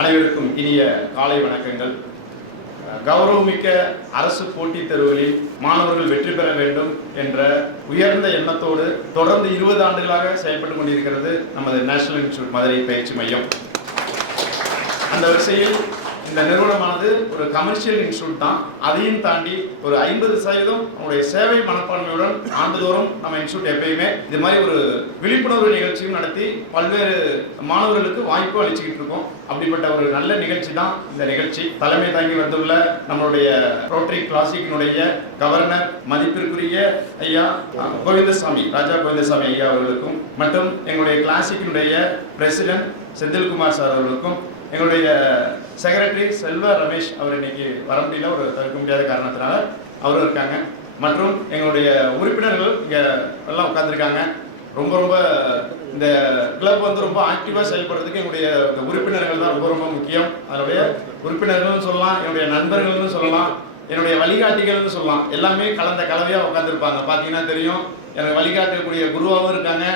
அனைவருக்கும் இனிய காலை வணக்கங்கள். கௌரவமிக்க அரசு போட்டித் தேர்வுகளில் மாணவர்கள் வெற்றி பெற வேண்டும் என்ற உயர்ந்த எண்ணத்தோடு தொடர்ந்து 20 ஆண்டுகளாக செயல்பட்டு கொண்டிருக்கிறது நமது நேஷனல் இன்ஸ்டிடியூட் மதுரை பயிற்சி மையம். அந்த வரிசையில் இந்த நிறுவனமானது ஒரு கமர்ஷியல் இன்ஸ்டிடியூட் தான். அதையும் தாண்டி ஒரு 50% அவங்களுடைய சேவை மனப்பான்மையுடன் ஆண்டுதோறும் நம்ம இன்ஸ்டிடியூட் எப்பயுமே இது மாதிரி ஒரு விழிப்புணர்வு நிகழ்ச்சியும் நடத்தி பல்வேறு மாணவர்களுக்கு வாய்ப்பு அளிச்சுக்கிட்டு இருக்கோம். அப்படிப்பட்ட ஒரு நல்ல நிகழ்ச்சி தான் இந்த நிகழ்ச்சி. தலைமை தாங்கி வந்துள்ள நம்மளுடைய ரோட்டரி கிளாசிக்கினுடைய கவர்னர் மதிப்பிற்குரிய ஐயா கோவிந்தசாமி, ராஜா கோவிந்தசாமி ஐயா அவர்களுக்கும் மற்றும் எங்களுடைய கிளாசிக்கினுடைய பிரசிடென்ட் செந்தில்குமார் சார் அவர்களுக்கும் எங்களுடைய செக்ரட்டரி செல்வ ரமேஷ் அவர் இன்னைக்கு வர முடியல, ஒரு தவிர்க்க முடியாத காரணத்தினால அவரும் இருக்காங்க. மற்றும் எங்களுடைய உறுப்பினர்கள் இங்கே எல்லாம் உட்காந்துருக்காங்க. ரொம்ப இந்த கிளப் வந்து ரொம்ப ஆக்டிவாக செயல்படுறதுக்கு எங்களுடைய உறுப்பினர்கள் தான் ரொம்ப முக்கியம். அதனுடைய உறுப்பினர்கள்னு சொல்லலாம், என்னுடைய நண்பர்கள்னு சொல்லலாம், என்னுடைய வழிகாட்டிகள்னு சொல்லலாம். எல்லாமே கலந்த கலவையாக உட்காந்துருப்பாங்க. பார்த்தீங்கன்னா தெரியும், எனக்கு வழிகாட்டக்கூடிய குருவாகவும் இருக்காங்க,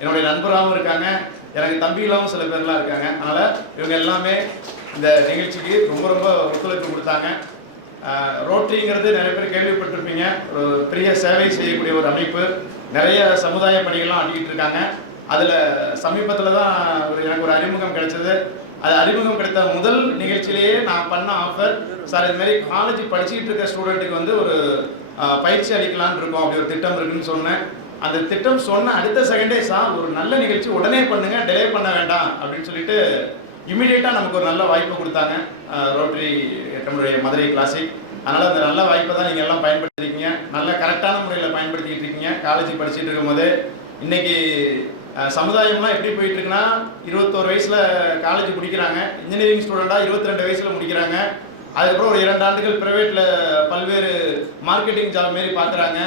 என்னுடைய நண்பராகவும் இருக்காங்க, எனக்கு தம்பிகளாகவும் சில பேர்லாம் இருக்காங்க. அதனால் இவங்க எல்லாமே இந்த நிகழ்ச்சிக்கு ரொம்ப ஒத்துழைப்பு கொடுத்தாங்க. ரோட்டரிங்கிறது நிறைய பேர் கேள்விப்பட்டிருப்பீங்க. ஒரு பெரிய சேவை செய்யக்கூடிய ஒரு அமைப்பு. நிறைய சமுதாய பணிகள்லாம் ஆட்டிக்கிட்டு இருக்காங்க. அதில் சமீபத்தில் தான் எனக்கு ஒரு அறிமுகம் கிடைச்சது. அது அறிமுகம் கிடைத்த முதல் நிகழ்ச்சியிலேயே நான் பண்ண ஆஃபர், சார் இது மாதிரி காலேஜ் படிச்சுக்கிட்டு இருக்க ஸ்டூடெண்ட்டுக்கு வந்து ஒரு பயிற்சி அளிக்கலான்னு இருக்கோம், அப்படி ஒரு திட்டம் இருக்குன்னு சொன்னேன். அந்த திட்டம் சொன்ன அடுத்த செகண்டே சார் ஒரு நல்ல நிகழ்ச்சி உடனே பண்ணுங்க, டிலே பண்ண வேண்டாம் அப்படின்னு சொல்லிட்டு இமீடியட்டாக நமக்கு ஒரு நல்ல வாய்ப்பு கொடுத்தாங்க ரோட்டரி நம்மளுடைய மதுரை கிளாசிக். அதனால் அந்த நல்ல வாய்ப்பை தான் நீங்கள் எல்லாம் பயன்படுத்திருக்கீங்க. நல்ல கரெக்டான முறையில் பயன்படுத்திக்கிட்டு இருக்கீங்க. காலேஜ் படிச்சுட்டு இருக்கும்போது இன்னைக்கு சமுதாயம்லாம் எப்படி போயிட்டு இருக்குன்னா, 21 வயசில் காலேஜ் முடிக்கிறாங்க, இன்ஜினியரிங் ஸ்டூடெண்டாக 22 வயசில் முடிக்கிறாங்க. அதுக்கப்புறம் ஒரு 2 ஆண்டுகள் ப்ரைவேட்டில் பல்வேறு மார்க்கெட்டிங் ஜாப் மாரி பார்க்குறாங்க.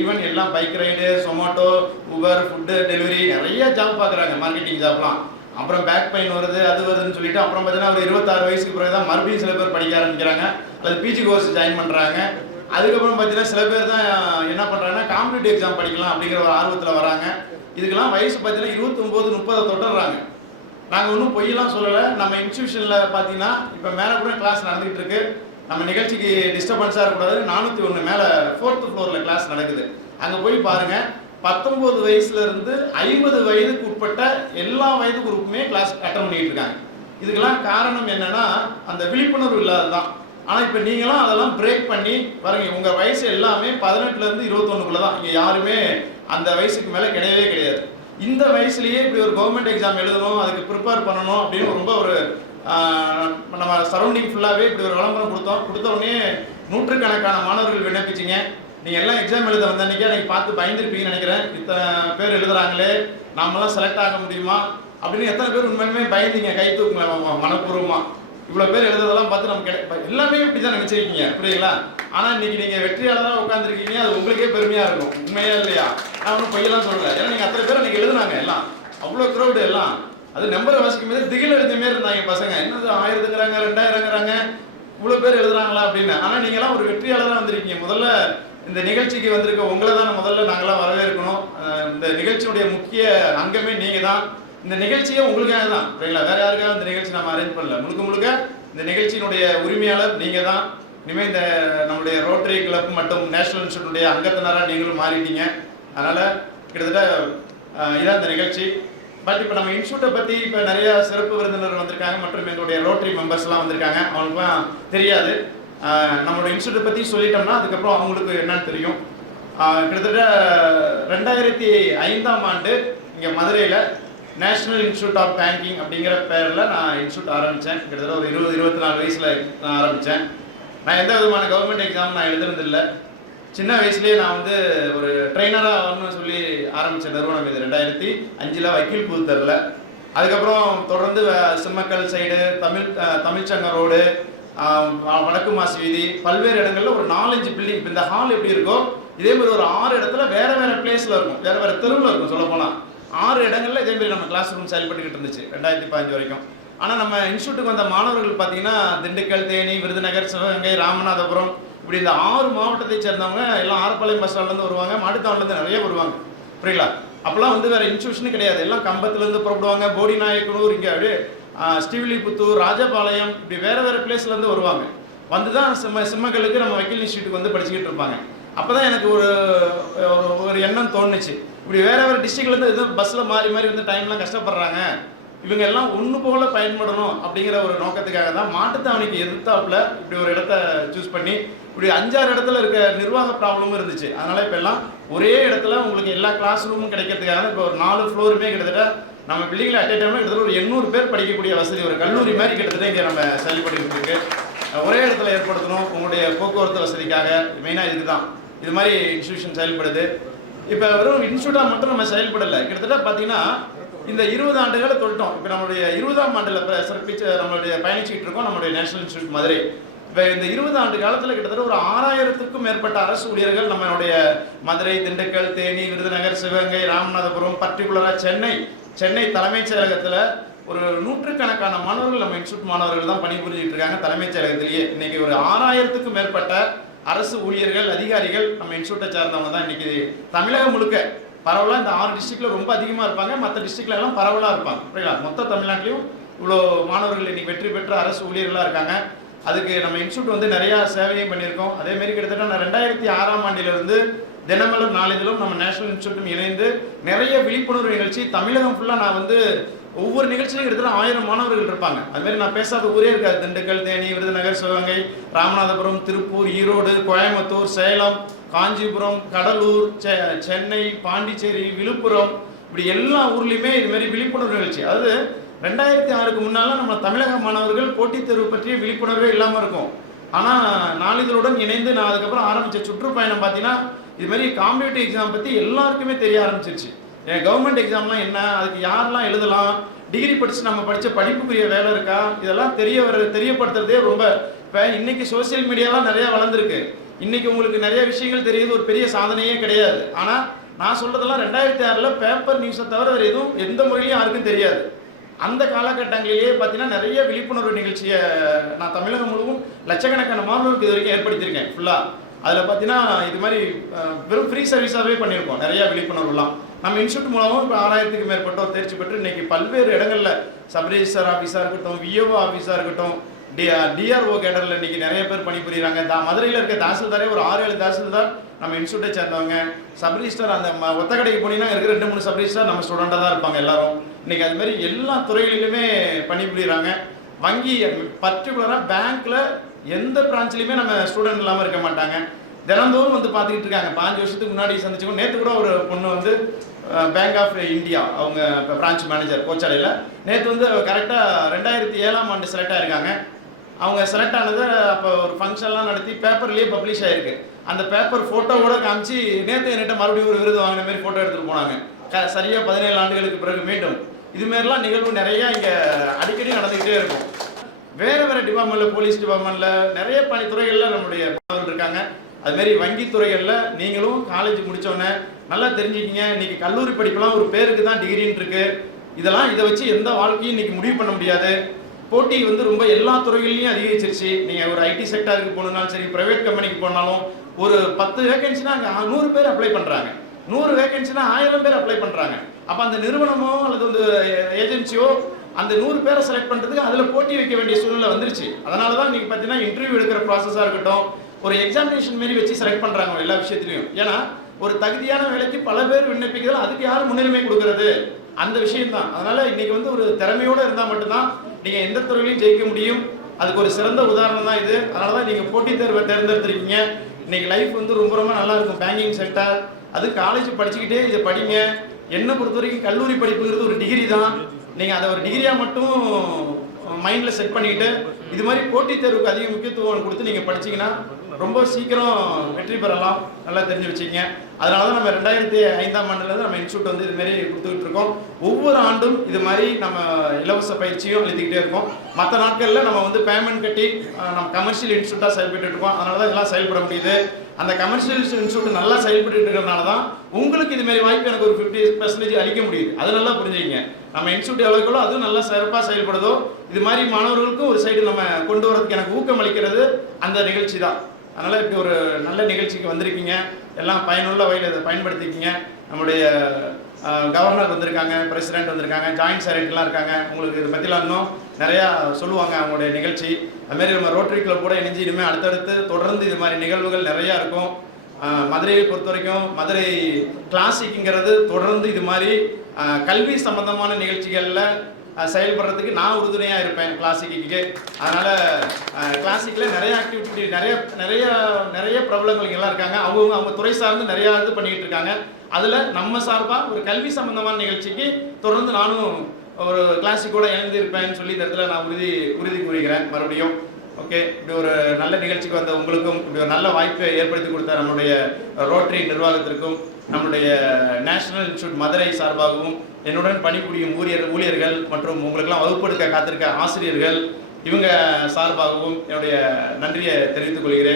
ஈவன் எல்லாம் bike ride, Zomato, Uber, food delivery நிறைய ஜாப் பார்க்குறாங்க, மார்க்கெட்டிங் ஜாப்லாம். அப்புறம் பேக் பெயின் வருது, அது வருதுன்னு சொல்லிட்டு அப்புறம் பார்த்தீங்கன்னா ஒரு 26 வயசுக்கு பிறகு தான் மறுபடியும் சில பேர் படிக்க ஆரம்பிக்கிறாங்க, அல்லது பிஜி கோர்ஸ் ஜாயின் பண்ணுறாங்க. அதுக்கப்புறம் பார்த்தீங்கன்னா சில பேர் தான் என்ன பண்ணுறாங்கன்னா காம்படிட்டிவ் எக்ஸாம் படிக்கலாம் அப்படிங்கிற ஒரு ஆர்வத்தில் வராங்க. இதுக்கெல்லாம் வயசு பார்த்தீங்கன்னா 29, 30 தொட்டுறாங்க. நாங்கள் ஒன்றும் பொய்யெல்லாம் சொல்லலை. நம்ம இன்ஸ்டியூஷனில் பார்த்தீங்கன்னா இப்போ மேலே கூட கிளாஸ் நடந்துகிட்டு இருக்கு. நம்ம நிகழ்ச்சிக்கு டிஸ்டர்பன்ஸாக இருக்கக்கூடாது. 401 மேலே 4th ஃப்ளோரில் கிளாஸ் நடக்குது. அங்கே போய் பாருங்கள், 19 வயசுலேருந்து 50 வயதுக்கு உட்பட்ட எல்லா வயது குரூப்புமே கிளாஸ் அட்டன் பண்ணிக்கிட்டு இருக்காங்க. இதுக்கெல்லாம் காரணம் என்னென்னா அந்த விழிப்புணர்வு இல்லாததான். ஆனால் இப்போ நீங்களாம் அதெல்லாம் பிரேக் பண்ணி பாருங்க, உங்கள் வயசு எல்லாமே 18லேருந்து 21க்குள்ளே தான். இங்கே யாருமே அந்த வயசுக்கு மேலே கிடையாது. இந்த வயசுலேயே இப்படி ஒரு கவர்மெண்ட் எக்ஸாம் எழுதணும், அதுக்கு ப்ரிப்பேர் பண்ணணும் அப்படின்னு ரொம்ப ஒரு நம்ம சரௌண்டிங் ஃபுல்லாகவே இப்படி ஒரு விளம்பரம் கொடுத்த உடனே நூற்றுக்கணக்கான மாணவர்கள் விண்ணப்பிச்சிங்க. நீங்கள் எல்லாம் எக்ஸாம் எழுத வந்த அன்றைக்கி அன்றைக்கி பார்த்து பயந்துருப்பீங்கன்னு நினைக்கிறேன். இத்தனை பேர் எழுதுறாங்களே, நாமெல்லாம் செலக்ட் ஆக முடியுமா அப்படின்னு எத்தனை பேர் உண்மையுமே பயந்தீங்க, கை தூக்குங்க மனப்பூர்வமாக. இவ்வளோ பேர் எழுதுறதெல்லாம் பார்த்து நமக்கு எல்லாமே இப்படி தான் நினச்சிருக்கீங்க, புரியுங்களா? ஆனால் இன்னைக்கு நீங்கள் வெற்றியாளராக உட்காந்துருக்கீங்க, அது உங்களுக்கே பெருமையாக இருக்கும். உண்மையா இல்லையா? நான் ஒன்றும் பொய்யெல்லாம் சொல்லலை. ஏன்னா நீங்கள் அத்தனை பேர் அன்றைக்கி எழுதுனாங்க, எல்லாம் அவ்வளோ க்ரௌடு, எல்லாம் அது நம்பரை வாசிக்கும் போது திகில் எழுத மாரி இருந்தாங்க பசங்க. என்னது 1000ங்கிறாங்க, 2000ங்கிறாங்க, இவ்வளோ பேர் எழுதுறாங்களா அப்படின்னு. ஆனால் நீங்கள்லாம் ஒரு வெற்றியாளராக வந்திருக்கீங்க. முதல்ல இந்த நிகழ்ச்சிக்கு வந்திருக்க உங்களை தான் முதல்ல நாங்களாம் வரவேற்கணும். இந்த நிகழ்ச்சியுடைய முக்கிய அங்கமே நீங்கள் தான். இந்த நிகழ்ச்சியே உங்களுக்காக தான், சரிங்களா? வேற யாருக்காக இந்த நிகழ்ச்சி நம்ம அரேஞ்ச் பண்ணல. முழுக்க இந்த நிகழ்ச்சியினுடைய உரிமையாளர் நீங்கள் தான். இனிமேல் இந்த நம்முடைய ரோட்டரி கிளப் மற்றும் நேஷனல் இன்ஸ்டிடியூட்டுடைய அங்கத்தினராக நீங்களும் மாறிட்டீங்க. அதனால் கிட்டத்தட்ட இதான் இந்த நிகழ்ச்சி. பட் இப்போ நம்ம இன்ஸ்டியூட்டை பற்றி இப்போ நிறைய சிறப்பு விருந்தினர் வந்திருக்காங்க மற்றும் எங்களுடைய ரோட்டரி மெம்பர்ஸ்லாம் வந்திருக்காங்க. அவங்களுக்குலாம் தெரியாது. நம்மளோட இன்ஸ்டியூட்டை பற்றி சொல்லிட்டோம்னா அதுக்கப்புறம் அவங்களுக்கு என்னன்னு தெரியும். கிட்டத்தட்ட 2005ஆம் ஆண்டு இங்கே மதுரையில் நேஷனல் இன்ஸ்டிடியூட் ஆஃப் பேங்கிங் அப்படிங்கிற பேரில் நான் இன்ஸ்டியூட் ஆரம்பித்தேன். கிட்டத்தட்ட ஒரு 20-24 வயசில் நான் ஆரம்பித்தேன். நான் எந்த விதமான கவர்மெண்ட் எக்ஸாம் நான் எழுதுனதில்லை. சின்ன வயசுலேயே நான் வந்து ஒரு ட்ரெயினராக ஆகணும்னு சொல்லி ஆரம்பித்த நிறுவனம் இது. 2005 வக்கீல் புதுத்தரில். அதுக்கப்புறம் தொடர்ந்து சிம்மக்கல் சைடு, தமிழ்ச்சங்க ரோடு, வடக்கு மாசி வீதி, பல்வேறு இடங்களில் ஒரு 4-5 பில்டிங். இந்த ஹால் எப்படி இருக்கோ இதே மாதிரி ஒரு 6 இடத்துல வேறு பிளேஸில் இருக்கும், வேறு தெருவில் இருக்கும். சொல்லப்போனால் 6 இடங்களில் இதேமாரி நம்ம கிளாஸ் ரூம் செயல்பட்டுக்கிட்டு இருந்துச்சு 2015 வரைக்கும். ஆனால் நம்ம இன்ஸ்டியூட்டுக்கு வந்த மாணவர்கள் பார்த்தீங்கன்னா திண்டுக்கல், தேனி, விருதுநகர், சிவகங்கை, ராமநாதபுரம், இப்படி இந்த 6 மாவட்டத்தை சேர்ந்தவங்க எல்லாம் ஆரப்பாளையம் பஸ் ஸ்டாண்ட்லேருந்து வருவாங்க, மாட்டுத்தாவன்லேருந்து நிறைய வருவாங்க, புரியல? அப்போல்லாம் வந்து வேறு இன்ஸ்டியூஷனும் கிடையாது. எல்லாம் கம்பத்துலேருந்து புறப்படுவாங்க, போடி நாயக்கனூர், இங்கே அப்படியே ஸ்ரீவில்லிபுத்தூர், ராஜபாளையம் இப்படி வேறு பிளேஸ்லேருந்து வருவாங்க. வந்து தான் சிம்மக்கலுக்கு நம்ம வக்கீல் இன்ஸ்டியூட்டுக்கு வந்து படிச்சுக்கிட்டு இருப்பாங்க. அப்போ தான் எனக்கு ஒரு எண்ணம் தோணுச்சு, இப்படி வேறு டிஸ்ட்ரிக்ட்லேருந்து எதுவும் பஸ்ஸில் மாறி வந்து டைம்லாம் கஷ்டப்படுறாங்க, இவங்க எல்லாம் ஒன்று போல பயன்படணும் அப்படிங்கிற ஒரு நோக்கத்துக்காக தான் மாட்டுத்தாவணிக்கு எதிர்த்தாப்புல இப்படி ஒரு இடத்த சூஸ் பண்ணி இப்படி 5-6 இடத்துல இருக்க நிர்வாக ப்ராப்ளமும் இருந்துச்சு. அதனால் இப்போ எல்லாம் ஒரே இடத்துல உங்களுக்கு எல்லா கிளாஸ் ரூமும் கிடைக்கிறதுக்காக இப்போ ஒரு 4 ஃப்ளோருமே கிட்டத்தட்ட நம்ம பில்டிங்கில் அட் டைமில் கிட்டத்தட்ட ஒரு 800 பேர் படிக்கக்கூடிய வசதி, ஒரு கல்லூரி மாதிரி கிட்டத்தட்ட இங்கே நம்ம செயல்பட்டு இருக்கு. ஒரே இடத்துல ஏற்படுத்தணும் உங்களுடைய போக்குவரத்து வசதிக்காக, மெயினாக இதுக்கு தான் இது மாதிரி இன்ஸ்டியூஷன் செயல்படுது. இப்போ வெறும் இன்ஸ்டியூட்டாக மட்டும் நம்ம செயல்படலை, கிட்டத்தட்ட பார்த்தீங்கன்னா இந்த 20 ஆண்டுகளை தொட்டோம். இப்போ நம்மளுடைய 20ஆம் ஆண்டில் சிறப்பிச்சு நம்மளுடைய பயணிச்சுட்டு இருக்கோம் நம்மளுடைய நேஷனல் இன்ஸ்டியூட் மதுரை. இப்போ இந்த 20 ஆண்டு காலத்தில் கிட்டத்தட்ட ஒரு 6000க்கும் மேற்பட்ட அரசு ஊழியர்கள் நம்மளுடைய மதுரை, திண்டுக்கல், தேனி, விருதுநகர், சிவகங்கை, ராமநாதபுரம், பர்டிகுலராக சென்னை தலைமைச் செயலகத்தில் ஒரு 100கணக்கான மாணவர்கள் நம்ம இன்ஸ்டியூட் மாணவர்கள் தான் பணிபுரிஞ்சிட்டு இருக்காங்க. தலைமைச் செயலகத்திலேயே இன்னைக்கு ஒரு 6000க்கும் மேற்பட்ட அரசு ஊழியர்கள், அதிகாரிகள் நம்ம இன்ஸ்டியூட்டை சார்ந்தவங்க தான் இன்னைக்கு தமிழகம் முழுக்க பரவலாக இந்த 6 டிஸ்ட்ரிக்டில் ரொம்ப அதிகமாக இருப்பாங்க, மற்ற டிஸ்ட்ரிக்ட்ல எல்லாம் பரவலாக இருப்பாங்க. புரியல, மொத்த தமிழ்நாட்டிலையும் இவ்வளோ மாணவர்கள் இன்னைக்கு வெற்றி பெற்ற அரசு ஊழியர்களாக இருக்காங்க. அதுக்கு நம்ம இன்ஸ்டியூட் வந்து நிறையா சேவையும் பண்ணியிருக்கோம். அதேமாரி கிட்டத்தட்ட நான் 2006ஆம் ஆண்டிலிருந்து தினமலர் நாளிதழும் நம்ம நேஷனல் இன்ஸ்டியூட்டும் இணைந்து நிறைய விழிப்புணர்வு நிகழ்ச்சி தமிழகம் ஃபுல்லாக நான் வந்து ஒவ்வொரு நிகழ்ச்சியிலும் கிட்டத்தட்ட 1000 மாணவர்கள் இருப்பாங்க. அதுமாரி நான் பேசாத ஊரே இருக்காது. திண்டுக்கல், தேனி, விருதுநகர், சிவகங்கை, ராமநாதபுரம், திருப்பூர், ஈரோடு, கோயம்புத்தூர், சேலம், காஞ்சிபுரம், கடலூர், சென்னை, பாண்டிச்சேரி, விழுப்புரம், இப்படி எல்லா ஊர்லேயுமே இதுமாரி விழிப்புணர்வு நிகழ்ச்சி. அதாவது 2006க்கு முன்னால் நம்ம தமிழக மாணவர்கள் போட்டித் தேர்வு பற்றிய விழிப்புணர்வே இல்லாமல் இருக்கும். ஆனால் நாளிதழுடன் இணைந்து நான் அதுக்கப்புறம் ஆரம்பித்த சுற்றுப்பயணம் பார்த்தீங்கன்னா இதுமாரி காம்படிட்டிவ் எக்ஸாம் பற்றி எல்லாருக்குமே தெரிய ஆரம்பிச்சிருச்சு. கவர்மெண்ட் எக்ஸாம்லாம் என்ன, அதுக்கு யாரெல்லாம் எழுதலாம், டிகிரி படித்து நம்ம படித்த படிப்புக்குரிய வேலை இருக்கா, இதெல்லாம் தெரியப்படுத்துறதே ரொம்ப. இப்போ இன்னைக்கு சோசியல் மீடியாலாம் நிறையா வளர்ந்துருக்கு. இன்னைக்கு உங்களுக்கு நிறைய விஷயங்கள் தெரியுது, ஒரு பெரிய சாதனையே கிடையாது. ஆனால் நான் சொல்றதெல்லாம் 2006 பேப்பர் நியூஸை தவிர வேறு எதுவும் எந்த முறையிலையும் யாருக்கும் தெரியாது. அந்த காலகட்டங்களிலேயே பார்த்தீங்கன்னா நிறைய விழிப்புணர்வு நிகழ்ச்சியை நான் தமிழகம் முழுவதும் லட்சக்கணக்கான மாணவர்களுக்கு இது வரைக்கும் ஏற்படுத்தியிருக்கேன் ஃபுல்லாக. அதில் பார்த்தீங்கன்னா இது மாதிரி வெறும் ஃப்ரீ சர்வீஸாகவே பண்ணியிருக்கோம் நிறையா விழிப்புணர்வுலாம். நம்ம இன்ஸ்டியூட் மூலமும் இப்போ 6000க்கும் மேற்பட்டோர் தேர்ச்சி பெற்று இன்னைக்கு பல்வேறு இடங்களில் சப் ரெஜிஸ்டர் ஆஃபீஸாக இருக்கட்டும், விஓஓ ஆஃபீஸாக இருக்கட்டும், டிஆர்ஓ கேடரில் இன்னைக்கு நிறைய பேர் பணிபுரிகிறாங்க. மதுரையில் இருக்க தாசில்தாரே ஒரு 6-7 தாசில்தார் நம்ம இன்ஸ்டியூட்டை சேர்ந்தவங்க. சப் ரெஜிஸ்டர் அந்த ஒத்தக்கடைக்கு போனீங்கன்னா இருக்கிற 2-3 சப் ரெஜிஸ்டர் நம்ம ஸ்டூடெண்டாக தான் இருப்பாங்க எல்லாரும். இன்னைக்கு அது மாதிரி எல்லா துறைகளிலுமே பணிபுரிகிறாங்க. வங்கி பர்டிகுலராக பேங்க்ல எந்த பிரான்ச்லையுமே நம்ம ஸ்டூடெண்ட் இல்லாமல் இருக்க மாட்டாங்க. தினந்தோறும் வந்து பார்த்துக்கிட்டு இருக்காங்க. 5 வருஷத்துக்கு முன்னாடி சந்திச்சுக்கோ. நேற்று கூட ஒரு பொண்ணு வந்து பேங்க் ஆஃப் இந்தியா அவங்க இப்போ பிரான்ச் மேனேஜர் கோச்சாலையில் நேற்று வந்து கரெக்டாக 2007ஆம் ஆண்டு செலக்ட் ஆகிருக்காங்க. அவங்க செலக்ட் ஆனது அப்போ ஒரு ஃபங்க்ஷன்லாம் நடத்தி பேப்பர்லேயே பப்ளிஷ் ஆகிருக்கு. அந்த பேப்பர் ஃபோட்டோவோட காமிச்சு நேற்று என்கிட்ட மறுபடியும் ஒரு விருது வாங்கின மாதிரி ஃபோட்டோ எடுத்துகிட்டு போனாங்க. சரியாக 17 ஆண்டுகளுக்கு பிறகு மீண்டும் இதுமாரிலாம் நிகழ்வு நிறையா இங்கே அடிக்கடி நடந்துக்கிட்டே இருக்கும். வேறு டிபார்ட்மெண்ட்டில், போலீஸ் டிபார்ட்மெண்ட்டில், நிறைய பணித்துறைகளில் நம்மளுடைய மாணவர்கள் இருக்காங்க. அதுமாரி வங்கித்துறைகளில் நீங்களும் காலேஜ் முடித்தோடனே நல்லா தெரிஞ்சுக்கிங்க. இன்றைக்கி கல்லூரி படிப்பெல்லாம் ஒரு பேருக்கு தான் டிகிரின்னு இருக்குது. இதை வச்சு எந்த வாழ்க்கையும் இன்றைக்கி முடிவு பண்ண முடியாது. போட்டி வந்து ரொம்ப எல்லா துறைகள்லையும் அதிகரிச்சிருச்சு. நீங்கள் ஒரு ஐடி செக்டருக்கு போனாலும் சரி, ப்ரைவேட் கம்பெனிக்கு போனாலும் ஒரு 10 வேகன்சினா அங்கே 100 பேர் அப்ளை பண்ணுறாங்க, 100 வேகன்சினா 1000 பேர் அப்ளை பண்ணுறாங்க. அப்போ அந்த நிறுவனமோ அல்லது வந்து ஏஜென்சியோ அந்த 100 பேரை செலக்ட் பண்ணுறதுக்கு அதில் போட்டி வைக்க வேண்டிய சூழ்நிலை வந்துருச்சு. அதனால தான் நீங்கள் பார்த்தீங்கன்னா இன்டர்வியூ எடுக்கிற ப்ராசஸாக இருக்கட்டும், ஒரு எக்ஸாமினேஷன் மாரி வச்சு செலக்ட் பண்ணுறாங்க எல்லா விஷயத்துலையும். ஏன்னா ஒரு தகுதியான வேலைக்கு பல பேர் விண்ணப்பிக்கிறது, அதுக்கு யார் முன்னுரிமை கொடுக்கறது, அந்த விஷயம் தான். அதனால இன்னைக்கு வந்து ஒரு திறமையோடு இருந்தால் மட்டும்தான் நீங்கள் எந்த துறையிலையும் ஜெயிக்க முடியும். அதுக்கு ஒரு சிறந்த உதாரணம் தான் இது. அதனால தான் நீங்கள் போட்டித் தேர்வை தேர்ந்தெடுத்திருக்கீங்க. இன்னைக்கு லைஃப் வந்து ரொம்ப ரொம்ப நல்லா இருக்கும். பேங்கிங் செக்டர், அது காலேஜ் படிச்சுக்கிட்டே இதை படிங்க. என்னை பொறுத்த வரைக்கும் கல்லூரி படிப்புங்கிறது ஒரு டிகிரி தான். நீங்கள் அதை ஒரு டிகிரியாக மட்டும் மைண்டில் செட் பண்ணிக்கிட்டு இது மாதிரி போட்டித் தேர்வுக்கு அதிக முக்கியத்துவம் கொடுத்து நீங்கள் படிச்சிங்கன்னா ரொம்ப சீக்கிரம் வெற்றி பெறலாம். நல்லா தெரிஞ்சு வச்சுங்க. அதனால தான் நம்ம 2005ஆம் ஆண்டுலேருந்து நம்ம இன்ஸ்டியூட் வந்து இதுமாரி கொடுத்துக்கிட்டு இருக்கோம். ஒவ்வொரு ஆண்டும் இது மாதிரி நம்ம இலவச பயிற்சியும் அளித்துக்கிட்டே இருக்கோம். மற்ற நாட்களில் நம்ம வந்து பேமெண்ட் கட்டி நம்ம கமர்ஷியல் இன்ஸ்டியூட்டாக செயல்பட்டு இருக்கோம். அதனால தான் இதெல்லாம் செயல்பட முடியுது. அந்த கமர்ஷியல் இன்ஸ்டியூட் நல்லா செயல்பட்டு இருக்கிறதுனால தான் உங்களுக்கு இதுமாரி வாய்ப்பு எனக்கு ஒரு 50% அளிக்க முடியுது. அது நல்லா புரிஞ்சுக்கிங்க. நம்ம இன்ஸ்டியூட் எவ்வளோக்களோ அதுவும் நல்லா சிறப்பாக செயல்படுதோ இது மாதிரி மாணவர்களுக்கும் ஒரு சைடு நம்ம கொண்டு வரதுக்கு எனக்கு ஊக்கம் அளிக்கிறது அந்த நிகழ்ச்சி தான். அதனால் இப்படி ஒரு நல்ல நிகழ்ச்சிக்கு வந்திருக்கீங்க. எல்லாம் பயனுள்ள வகையில் இதை பயன்படுத்திக்கிங்க. நம்முடைய கவர்னர் வந்திருக்காங்க, பிரசிடென்ட் வந்திருக்காங்க, ஜாயின்ட் செக்ரட்டரிலாம் இருக்காங்க. உங்களுக்கு இதை பற்றிலாம் இன்னும் நிறையா சொல்லுவாங்க அவங்களுடைய நிகழ்ச்சி. அதுமாரி நம்ம ரோட்டரி கிளப் கூட இணைஞ்சு இனிமேல் அடுத்தடுத்து தொடர்ந்து இது மாதிரி நிகழ்வுகள் நிறையா இருக்கும். மதுரையை பொறுத்த வரைக்கும் மதுரை கிளாசிக்ங்கிறது தொடர்ந்து இது மாதிரி கல்வி சம்பந்தமான நிகழ்ச்சிகளில் செயல்படுறதுக்கு நான் உறுதுணையாக இருப்பேன் கிளாசிக்கு. அதனால் கிளாசிக்கில் நிறைய ஆக்டிவிட்டி நிறைய பிரபலங்கள் இங்கெல்லாம் இருக்காங்க. அவங்க துறை சார்ந்து நிறையா இது பண்ணிக்கிட்டு இருக்காங்க. அதில் நம்ம சார்பாக ஒரு கல்வி சம்பந்தமான நிகழ்ச்சிக்கு தொடர்ந்து நானும் ஒரு கிளாசிக்கோட இணைந்து இருப்பேன்னு சொல்லி இந்த இடத்துல நான் உறுதி கூறுகிறேன் மறுபடியும். ஓகே, இப்படி ஒரு நல்ல நிகழ்ச்சிக்கு வந்த உங்களுக்கும் இப்படி ஒரு நல்ல வாய்ப்பை ஏற்படுத்தி கொடுத்த நம்மளுடைய ரோட்டரி நிர்வாகத்திற்கும் நம்முடைய நேஷனல் இன்ஸ்டியூட் மதுரை சார்பாகவும் என்னுடன் பணிபுரியும் ஊழியர்கள் மற்றும் உங்களுக்கெல்லாம் வகுப்பெடுக்க காத்திருக்க ஆசிரியர்கள் இவங்க சார்பாகவும் என்னுடைய நன்றியை தெரிவித்துக் கொள்கிறேன்.